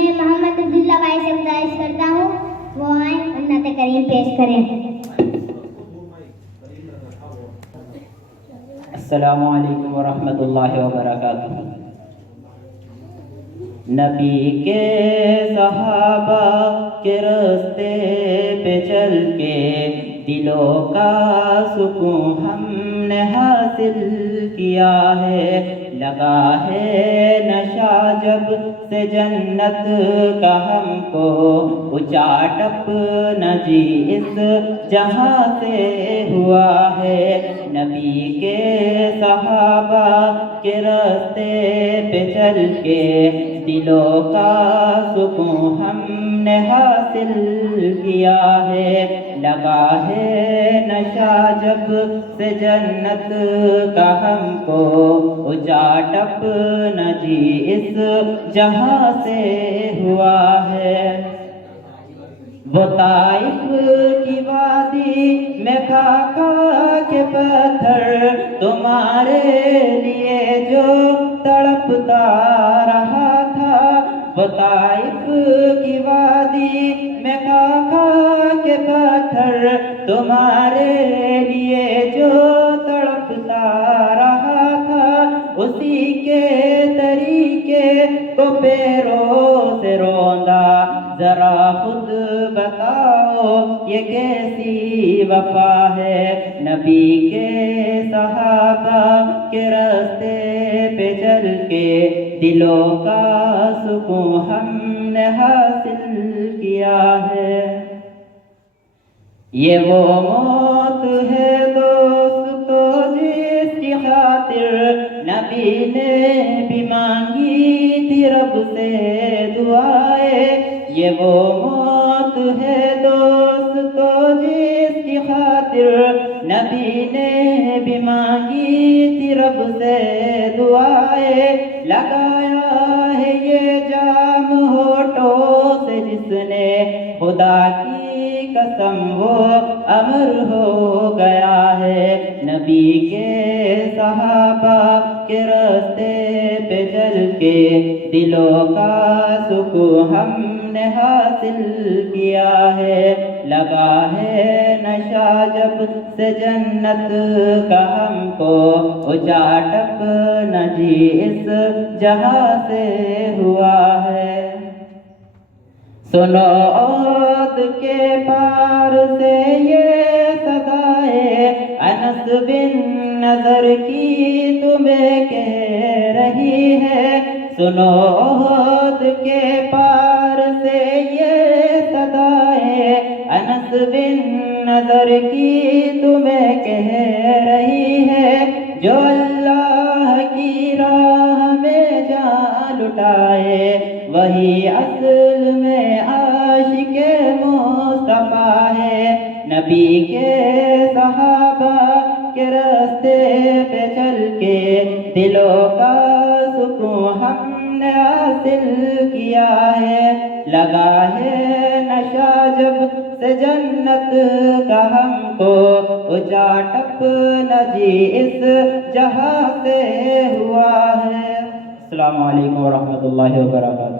میں محمد عبداللہ بھائی سے گزارش کرتا ہوں وہ آئیں اور نعت کریم پیش کریں۔ السلام علیکم ورحمۃ اللہ وبرکاتہ۔ نبی کے صحابہ کے راستے پہ چل کے دلوں کا سکون ہم نے حاصل کیا ہے، لگا ہے نشہ جب سے جنت کا ہم کو، اچاٹ اپنا جی اس جہاں سے ہوا ہے۔ نبی کے صحابہ کے راستے پہ چل کے دلوں کا سکون ہم نے حاصل کیا ہے، لگا ہے نشہ جب سے جنت کا ہم کو، اچاٹ اپنا جی اس جہاں سے ہوا ہے۔ وہ طائف کی وادی میں کھا کھا کے پتھر تمہارے لیے جو تڑپتا رہا تھا، وہ طائف کی وادی میں کھا کھا کے پتھر تمہارے لیے جو تڑپتا رہا تھا، اسی کے طریقے کو پیروں سے روندا، ذرا خود بتاؤ یہ کیسی وفا ہے۔ نبی کے صحابہ کے راستے پہ چل کے دلوں کا سکون ہم نے حاصل کیا ہے۔ یہ وہ موت ہے دوستو جس کی خاطر نبی نے بھی مانگی تھی رب سے دعائیں، یہ وہ موت ہے دوستو جس کی خاطر نبی نے بھی مانگی تھی رب سے دعائیں، لگایا ہے یہ جام ہونٹوں سے جس نے خدا کی قسم وہ امر ہو گیا ہے۔ نبی کے صحابہ کے راستے پہ چل کے دلوں کا سکون ہم نے حاصل کیا ہے، لگا ہے نشہ جب سے جنت کا ہم کو، اچاٹ اپنا جی اس جہاں سے ہوا ہے۔ سنو عود کے پار سے یہ صدائے انس بن نضر کی تمہیں کہہ رہی ہے، سنو عود کے پار سے یہ صدائے انس بن نضر کی تمہیں کہہ رہی ہے، جو اللہ کی راہ میں جان لٹائے وہی اصل میں عاشق مصطفیٰ ہے۔ نبی کے صحابہ کے راستے پہ چل کے دلوں کا سکون ہم نے حاصل کیا ہے، لگا ہے نشہ جب سے جنت کا ہم کو، اچاٹ اپنا جی اس جہاں سے ہوا ہے۔ السلام علیکم ورحمۃ اللہ وبرکاتہ۔